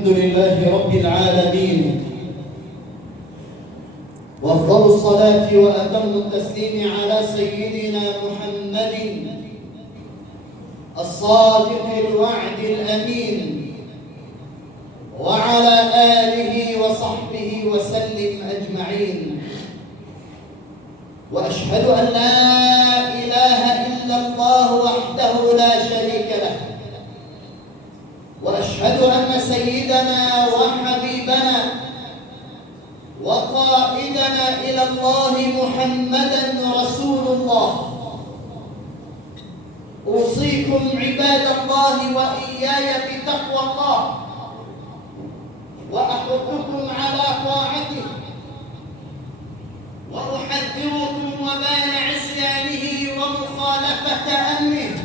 الحمد لله رب العالمين، وأفضل الصلاة وأتم التسليم على سيدنا محمد الصادق الوعد الأمين، وعلى آله وصحبه وسلم أجمعين. وأشهد أن لا إله إلا الله وحده لا شريك له، وأشهد أن سيدنا وحبيبنا وقائدنا إلى الله محمدًا رسول الله. أوصيكم عباد الله وإياي بتقوى الله، وأحثكم على طاعته، وأحذركم وبال عصيانه ومخالفة أمره،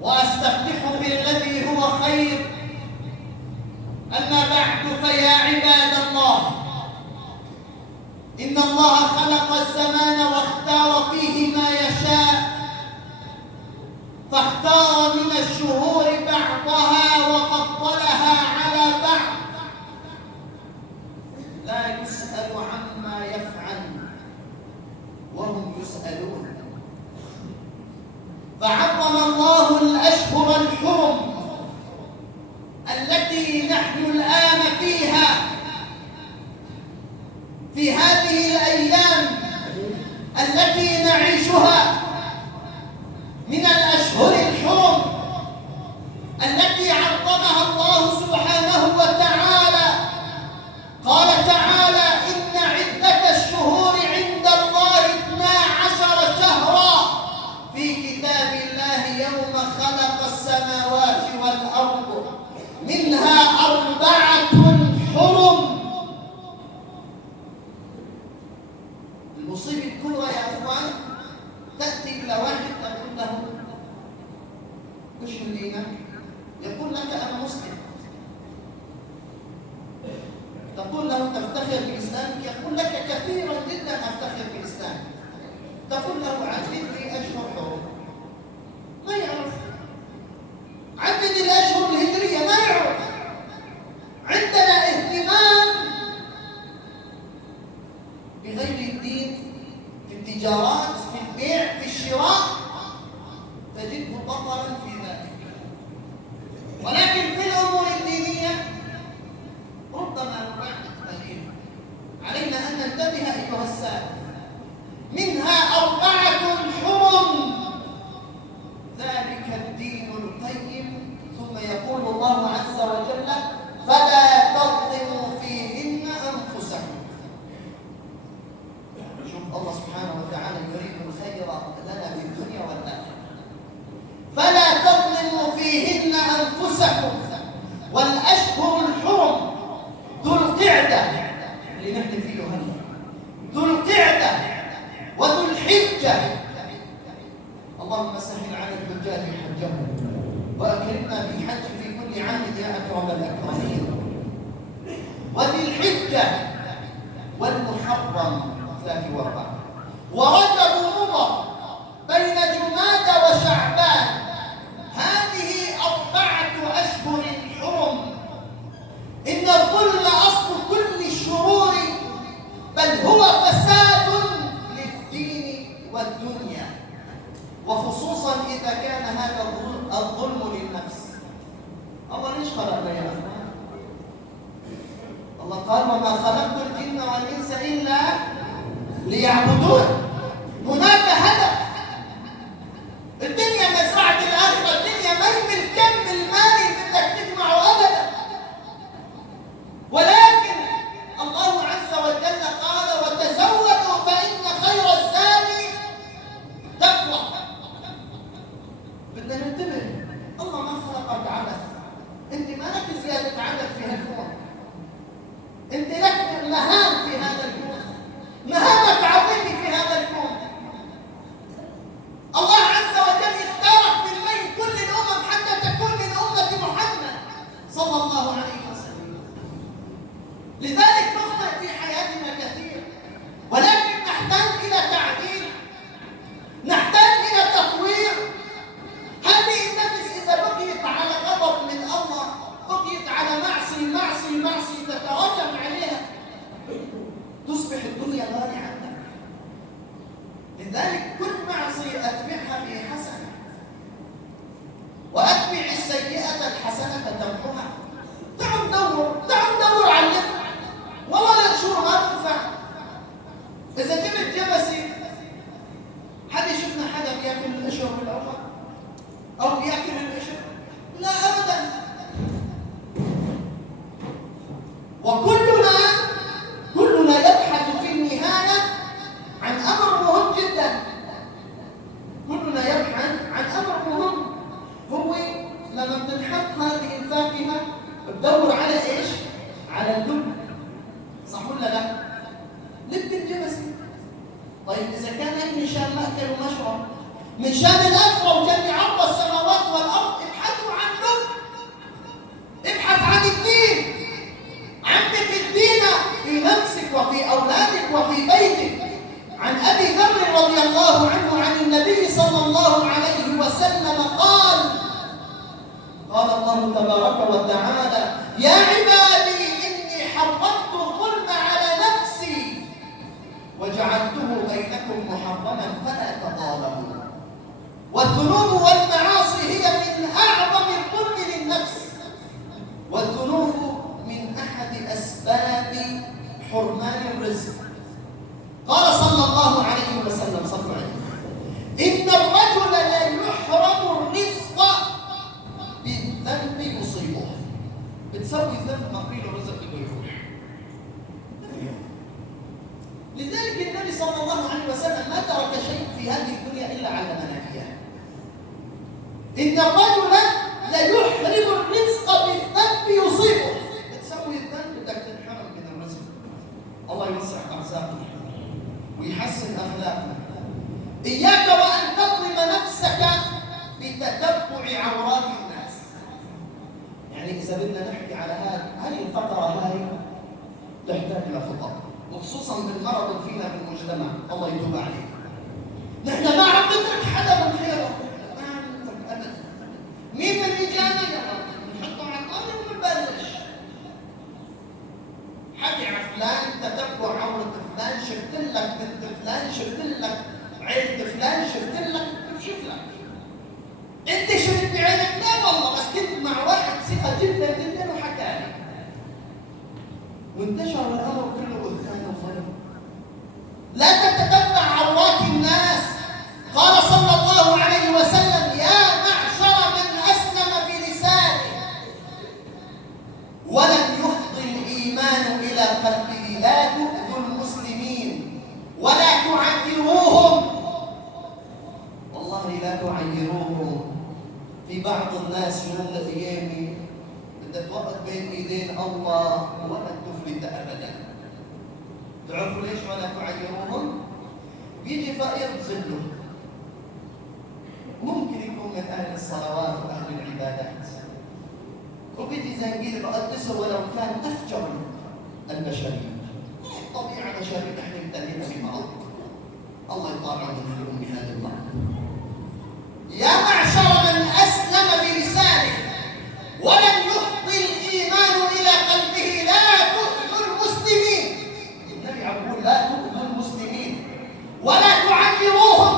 وأستفتح بالذي هو خير. أما بعد، فيا عباد الله، إن الله خلق الزمان واختار فيه ما يشاء، فاختار من الشهور بعضها وفضلها على بعض، لا يسأل عما يفعل وهم يسألون. فعظم الله الأشهر الحرم التي نحن الآن فيها، في هذه الأيام التي نعيشها، من الأشهر الحرم التي عظمها الله سبحانه وتعالى. قال تعالى: إن عدة الشهور عند الله 12 شهرا في كتاب الله يوم خلق السماوات والأرض منها 4 حرم. المصيبة الكبرى يا أخوان، تأتي إلى واحد تقول له: اشهد دينك، يقول لك: أنا مسلم. تقول له: تفتخر بإسلامك؟ يقول لك: كثيرا جدا أفتخر بإسلامك. تقول له: عدد لي أشهر حرم، ما يعرف. عدد الأشهر الهجرية، ما يعرف. عندنا اهتمام بغير الدين، في التجارات، في البيع، في الشراء، تجده بطلا في ذلك. ولكن في الأمور الدينية ربما نبعد قليلا. علينا أن ننتبه أيها السادة. منها 4 حرم، ذلك الدين القيم. ثم يقول الله عز وجل: فلا تظلموا فيهن أنفسكم. شوف الله سبحانه وتعالى يريد الخير لنا في الدنيا والآخرة. فلا تظلموا فيهن أنفسكم. والأشهر الحرم ذو القعدة اللي نحن فيه هلا، ذو القعدة وذو الحجة. اللهم سهل على الحجاج حجهم، وأكرمنا بالحج في كل عام يا أكرم الأكرمين. وذي الحجة والمحرم 3 و4، ورجب مضر بين جمادى وشعبان. هذه 4 أشهر حرم. إن الظلم أصل كل الشرور، بل هو فساد للدين والدنيا، وخصوصا إذا كان هذا الظلم للنفس. الله ليش خلقنا يا أخوان؟ الله قال: وما خلقت الجن والإنس إلا ليعبدون. هناك هدف. الدنيا مزرعة الآخرة. الدنيا ما هي بالكم المالي بدك تجمعه أبدا، ولكن الله عز وجل قال: وتزودوا فإن خير الزاد تقوى. بدنا ننتبه. الله ما خلقك عبث. انت ما لك زيادة عدد في هالكون، انت لك مهام في هذا الكون، مهامك عظيمة في هذا الكون. الله عز وجل اختارك من بين كل الأمم حتى تكون من أمة محمد صلى الله عليه وسلم. لذلك نخطئ في حياتنا كثير، ولكن نحتاج إلى تعديل، نحتاج إلى تطوير. هل المعصية تتراكم عليها، تصبح الدنيا غالية عنك. لذلك كل معصية أتبعها بحسنة، وأتبع السيئة الحسنة تمحها. تعال ندور على النت، والله الشهور ما تنفع. إذا جبت جبسي، حد شفنا حدا بياكل القشر بالأول أو بياكل القشر؟ لا أبدا. وكلنا يبحث في النهاية عن أمر مهم جدا. كلنا يبحث عن أمر مهم، هو لما بتنحط هذه الفاكهة بتدور على إيش؟ على اللب، صح ولا لا؟ لب الجبسي. طيب إذا كان هي مشان مأكل ومشرب، مشان الأكل وجميع عرض السماوات والأرض، ابحثوا عن لب، ابحث عن الدين. عندك الدين في نفسك وفي أولادك وفي بيتك. عن أبي ذر رضي الله عنه عن النبي صلى الله عليه وسلم قال الله تبارك وتعالى: يا عبادي إني حرمت الظلم على نفسي وجعلته بينكم محرما فلا تظالموا. والذنوب والمعاصي هي من أعظم الظلم للنفس، والذنوب من أحد أسباب حرمان الرزق. قال صلى الله عليه وسلم: صلوا عليه: إن الرجل لا يحرم الرزق بالذنب يصيبه. بتسوي ذنب مقبول الرزق بده يروح. لذلك النبي صلى الله عليه وسلم ما ترك شيء في هذه الدنيا إلا علمنا إياه. إن الرجل لا يحرم الرزق بالذنب يصيبه. بتسوي الذنب بدك تنحرم من الرزق. الله يوسع أرزاقنا ويحسن أخلاقنا. إياك وأن تظلم نفسك بتتبع عورات الناس. يعني إذا بدنا نحكي على هذه الفقرة، هاي تحتاج إلى خطط، وخصوصا بالمرض اللي فينا بالمجتمع. الله يتوب عليه. نحن ما عم نترك حدا من خيره، ما عم نترك أبدا. مين من إجانا يا رب نحطه على الأرض ونبلش حكي على فلان، تتبع عورة فلان، شفت لك بنت فلان، شفت لك عيلة فلان، شفت لك بشوف لك. انت شفت بعينك؟ لا والله، بس كنت مع واحد ثقة جدا وحكى لي، وانتشر الامر كله بهتان وظلم. لا تتتبع عورات الناس. قال صلى الله عليه وسلم: يا معشر من اسلم بلسانه ولم يفضي الايمان الى قلبه، لا تؤذوا المسلمين ولا تعيروهم. والله لا تعيروهم. في بعض الناس يوم الايام بدك توقف بين ايدين الله ولا تفلت ابدا. تعرفوا ليش ولا تعيروهم؟ بيجي فقير بظله، ممكن يكون من اهل الصلوات واهل العبادات، وبيجي زنقيل بقدسه ولو كان افجر البشريه. طبيعه بشريه نحن ابتلينا بمرض. الله يطالعنا من بهذا المرض. يا معشر من اسلم بلسانه ولم يفضي الايمان الى قلبه، لا تؤذوا المسلمين. النبي يقول: لا تؤذوا المسلمين ولا تعيروهم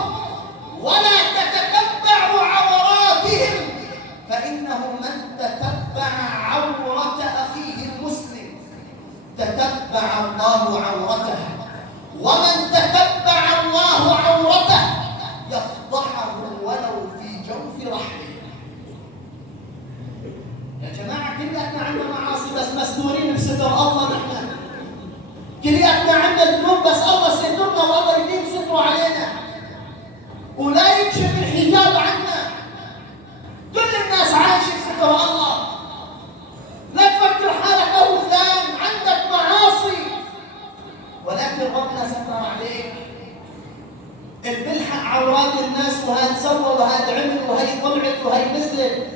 ولا تتتبعوا عوراتهم، فانه من تتبع عوره اخيه المسلم تتبع الله عورته، ومن تتبع الله عورته يفضحه ولو في جوف رحمه. يا جماعة كلياتنا عندنا معاصي بس مستورين بستر الله. نحن كلياتنا عندنا ذنوب بس الله سترنا والله يديم ستره علينا ولا يكشف الحجاب عنا. كل الناس عايشة بستر الله. لا تفكر حالك أو فلان عندك معاصي، ولكن ربنا ستر عليك. بنلحق عورات الناس، وهي تسوى وهي عمل وهي طلعت وهي نزلت.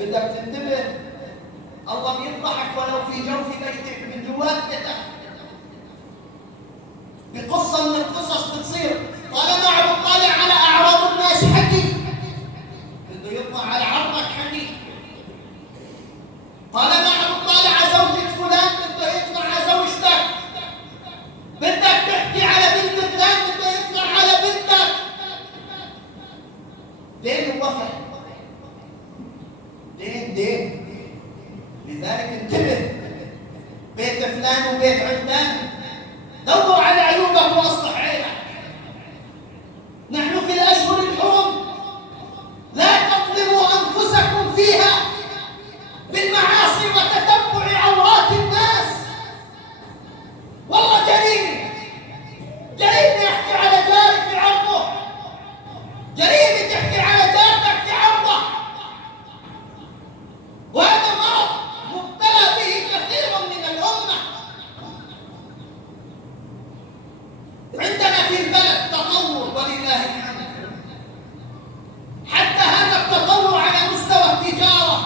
بدك تنتبه. الله بيفضحك ولو في جوف بيتك، من جوات بيتك. بقصة من القصص بتصير طالما عم تطالع على أعراض الناس حكي، بده يطلع على عرضك حكي. طالما عم تطالع على زوجة فلان الدين. لذلك انتبه، بيت فلان وبيت علان، دور على عيوبك واصلح عينك. نحن في الأشهر الحرم، لا تظلموا أنفسكم فيها بالمعاصي وتتبع عورات الناس. والله جريمة، جريمة يحكي على جارك في عرضه، جريمة تحكي على جارك في عرضه، وهذا مرض مبتلى به كثير من الأمة. عندنا في البلد تطور ولله الحمد، حتى هذا التطور على مستوى التجارة،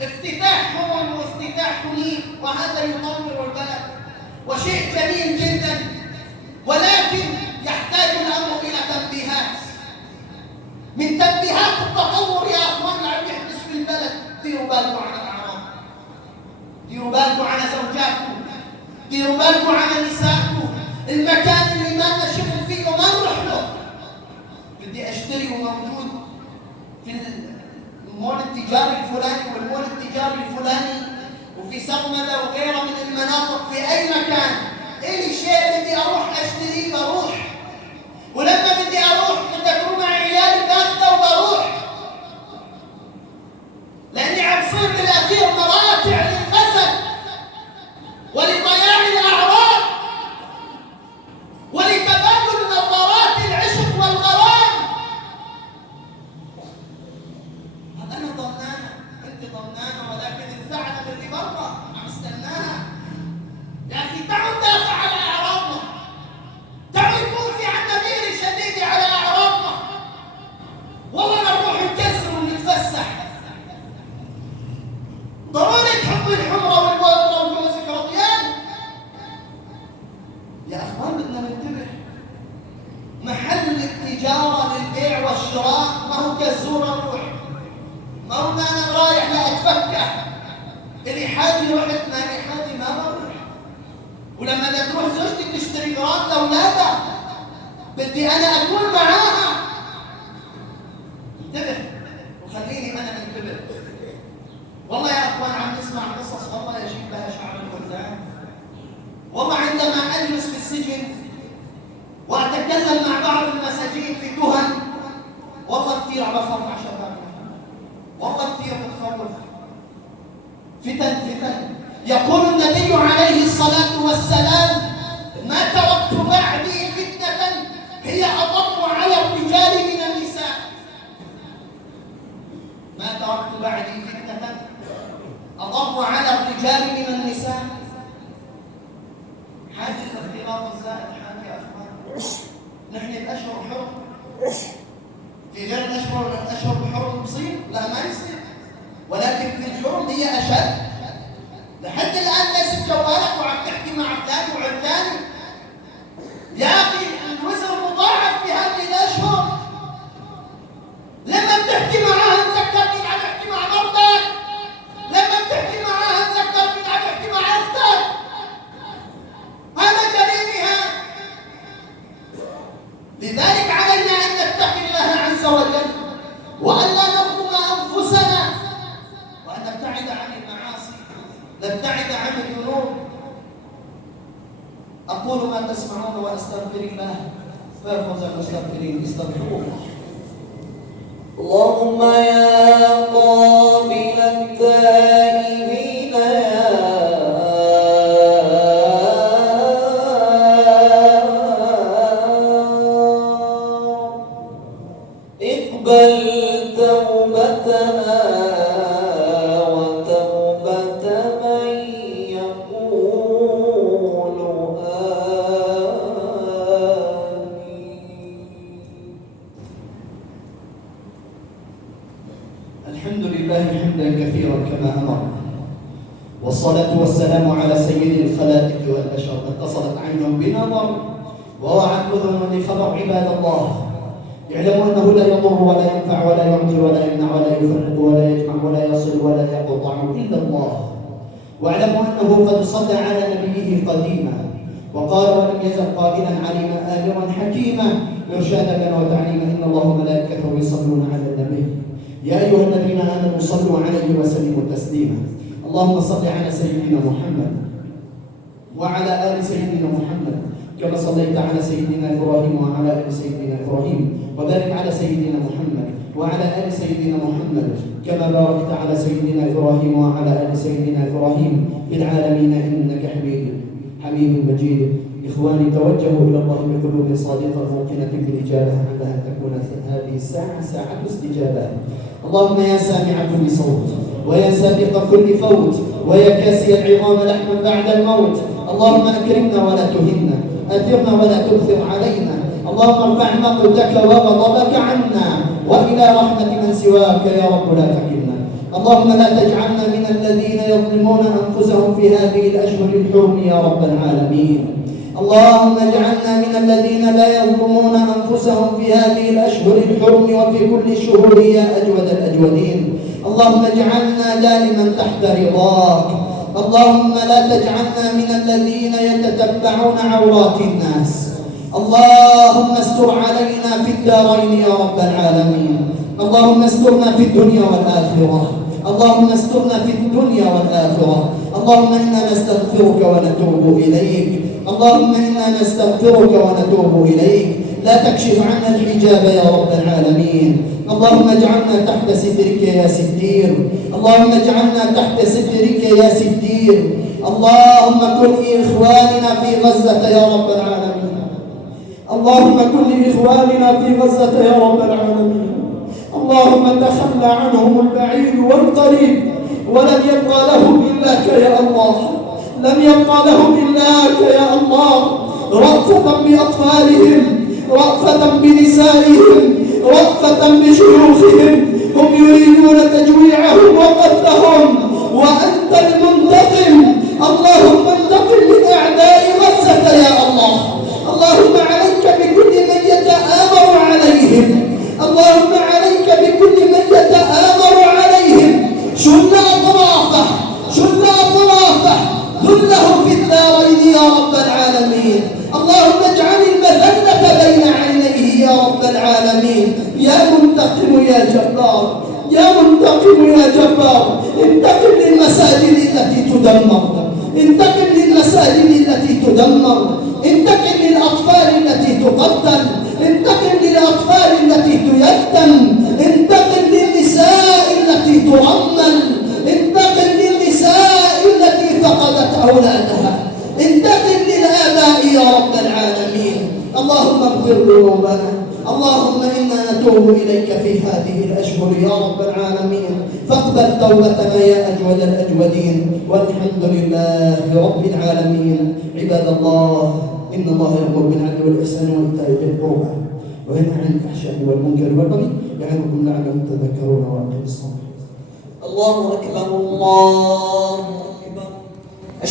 افتتاح مول وافتتاح كليب، وهذا يطور البلد وشيء جميل جدا، ولكن يحتاج الأمر إلى تنبيهات. من تنبيهات التطور يا أخوان اللي عم يحدث في البلد، ديروا بالكم على الأعراض، ديروا بالكم على زوجاتكم، ديروا بالكم على نسائكم. المكان اللي ما لنا شغل فيه وما نروح له، بدي أشتري وموجود في المول التجاري الفلاني والمول التجاري الفلاني وفي سرمدة وغيرها من المناطق، في أي مكان إلي شيء بدي أروح أشتريه بروح، ولما بدي أروح بدي أكون مع عيالي باخده وبروح، لأني عم صير بالأخير مراتع للغزل ولضياع الأعراض ولتبادل نظرات العشق والغرام. أنا ضمنانة، أنت ضمنانة، ولكن الثعلب اللي برا عم استناها. يا أخي تعالوا ندافع على أعراضنا، تعالوا يكون في عنا غيرة شديدة على أعراضنا، والله نروح نكسر ونتفسح. ضروري تحطي الحمرة والبودرة وجوزك رضيان. يا أخوان بدنا ننتبه، محل التجارة للبيع والشراء ما هو كالزور الروح، ما هو أنا رايح لأتفكح، إلي حاجة رحت مالي حاجة ما بروح. ولما تروح زوجتي تشتري غراض لأولادها بدي أنا أكون معاها. انتبه وخليني أنا انتبه. والله يا أخوان عم نسمع قصص والله يجيب لها شعر الخدام. والله عندما أجلس في السجن وأتكلم مع بعض المساجين في تهم، والله كثير عم بفرح شبابنا، والله كثير بتخوف. فتن. يقول النبي عليه الصلاة والسلام: ما تركت بعدي فتنة هي أضر على الرجال من النساء. ما تركت بعدي فتنة أضر على الرجال من النساء. حاجة الاختلاط الزائد حاجة يا أخوان. نحن الأشهر حرم، في غير الأشهر الحرم مصير؟ لا ما يصير، ولكن في الحرم هي أشد. لحد الآن ليس جوالك وعم تحكي مع فلان وعلان. يا أخي الوزر مضاعف في هذه الأشهر. لما بتحكي معها تذكر مين عم يحكي مع مرتك، لما بتحكي معها تذكر مين عم يحكي مع أختك. هذا جريمة. لذلك علينا أن نتقي الله عز وجل، وأن لا نظلم أنفسنا، وأن نبتعد عن المعاصي، نبتعد عن الذنوب. أقول ما تسمعون وأستغفر الله فيفوز المستغفرين. استغفروه. اللهم يا قابل التائبين اقبل توبتنا وتوبة من يقول آمين. الحمد لله حمدا كثيرا كما أمر، والصلاة والسلام على سيد الخلائق والبشر. اتصلت عين بنظر ووعت أذن لخبر. عباد الله اعلموا أنه لا يضر ولا ينفع ولا يعطي ولا يمنع ولا يفرق ولا يجمع ولا يصل ولا يقطع إلا الله. واعلموا أنه قد صلى على نبيه قديما وقال ولم يزل قائلا عليما آمرا حكيما إرشادا لنا وتعليما إن الله وملائكته يصلون على النبي يا أيها الذين آمنوا صلوا عليه وسلموا تسليما اللهم صل على سيدنا محمد وعلى آل سيدنا محمد كما صليت على سيدنا إبراهيم وعلى آل سيدنا إبراهيم وبارك على سيدنا محمد وعلى آل سيدنا محمد كما باركت على سيدنا إبراهيم وعلى آل سيدنا إبراهيم في العالمين إنك حميد مجيد. إخواني توجهوا إلى الله بقلوب صادقة موقنة بالإجابة على أن تكون هذه الساعة ساعة استجابة. اللهم يا سامع كل صوت ويا سابق كل فوت ويا كاسي العظام لحما بعد الموت اللهم أكرمنا ولا تهنا أثرنا ولا تؤثر علينا اللهم ارفع مقتك وغضبك عنا وإلى رحمة من سواك يا رب لا تكلنا. اللهم لا تجعلنا من الذين يظلمون أنفسهم في هذه الأشهر الحرم يا رب العالمين. اللهم اجعلنا من الذين لا يظلمون أنفسهم في هذه الأشهر الحرم وفي كل الشهور يا أجود الأجودين. اللهم اجعلنا دائما تحت رضاك. اللهم لا تجعلنا من الذين يتتبعون عورات الناس. اللهم استر علينا في الدارين يا رب العالمين. اللهم استرنا في الدنيا والآخرة. اللهم استرنا في الدنيا والآخرة. اللهم إنا نستغفرك ونتوب إليك. اللهم إنا نستغفرك ونتوب إليك. لا تكشف عنا الحجاب يا رب العالمين. اللهم اجعلنا تحت سترك يا ستير. اللهم اجعلنا تحت سترك يا ستير. اللهم كن لإخواننا في غزة يا رب العالمين. اللهم كن لإخواننا في غزة يا رب العالمين. اللهم تخلى عنهم البعيد والقريب ولم يبقى لهم إلاك يا الله. لم يبقى لهم إلاك يا الله. رأفة بأطفالهم رأفة بنسائهم رأفة بشيوخهم هم يريدون تجويعهم وقتلهم وأنت المنتقم. اللهم انتقم من أعداء غزة يا الله. اللهم عليك بكل من يتآمر عليهم. اللهم عليك بكل من يتآمر عليهم. شل أطرافه ذله في الدارين يا رب العالمين. اللهم اجعل المذلة بين عينيه يا رب العالمين. يا منتقم يا جبار يا منتقم يا جبار انتقم للمساجد التي تدمر. انتقم للمساجد التي تدمر. انتقم للأطفال التي تقتل. انتقم للأطفال التي تيتم. انتقم للنساء التي ترمل. انتقم للنساء التي فقدت أولادها. انتقم للآباء يا رب العالمين. اللهم اغفر ذنوبنا. اللهم إنا نتوب إليك في هذه الأشهر يا رب العالمين. فاقبل توبتنا يا أجود الأجودين والحمد لله رب العالمين. عباد الله إن الله يأمر بالعدل والإحسان وإيتاء ذي القربى وينهى عن الفحشاء والمنكر والبغي يعظكم لعلكم تذكرون وأقيموا الصلاة. الله أكبر الله